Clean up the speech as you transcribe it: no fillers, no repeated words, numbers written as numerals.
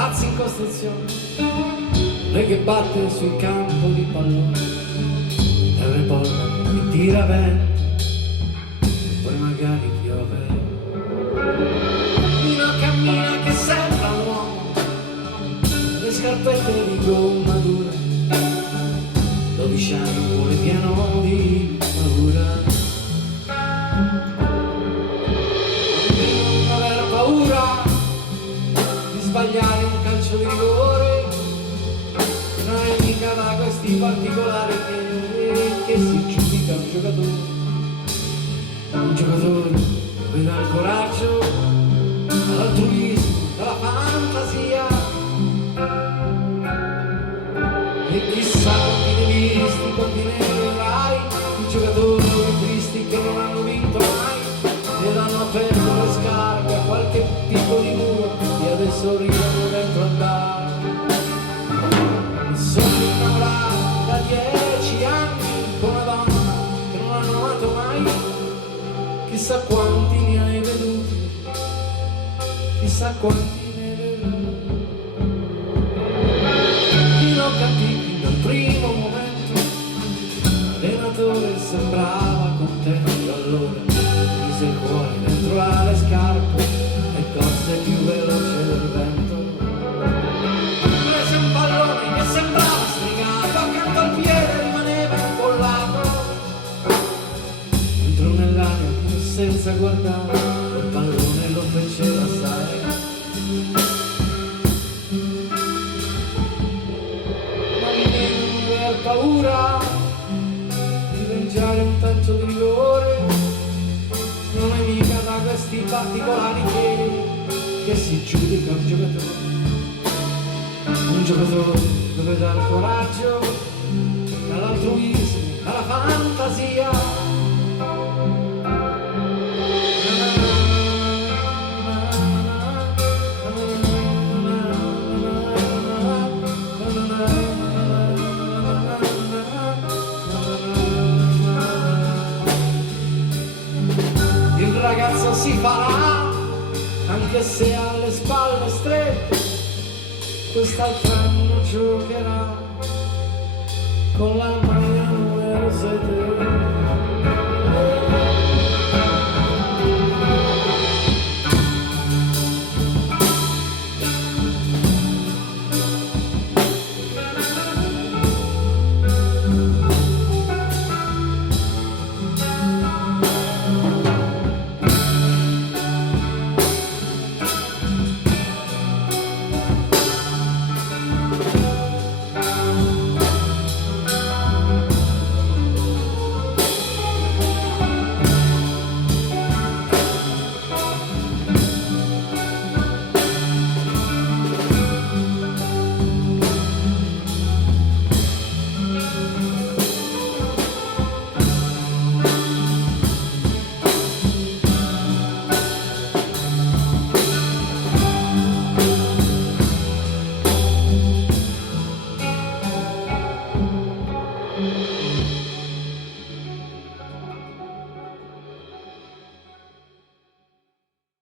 palazzi in costruzione, lei che batte sul campo di pallone, terre polvere che tira vento, poi magari piove. Una cammina che sembra un uomo, le scarpette di gomma dura, 12 anni un cuore pieno di paura. Non aver paura di sbagliare un calcio di rigore, non è mica da questi particolari che si giudica un giocatore che dà il coraggio all'altruismo, alla fantasia. E chissà quanti ne visti, quanti ne vedrai, i giocatori tristi che non hanno vinto mai ed hanno aperto le scarpe a qualche tipo di muro e adesso ridono dentro al bar. Mi sono innamorato da 10 anni con una donna che non hanno amato mai, chissà quanti ne hai veduti, chissà quanti ne hai veduti. Non capivi dal primo momento, l'allenatore sembrava contento, allora mise il cuore dentro alle scarpe e corse più veloce del vento. Prese un pallone che sembrava stregato, accanto al piede rimaneva incollato, entrò nell'aria senza guardare, il pallone lo fece passare. Paura di mangiare un calcio di rigore, non è mica da questi particolari che si giudica un giocatore dove dà il coraggio all'altruismo, alla fantasia. Il ragazzo si farà, anche se ha le spalle strette, quest'altro anno giocherà con la maglia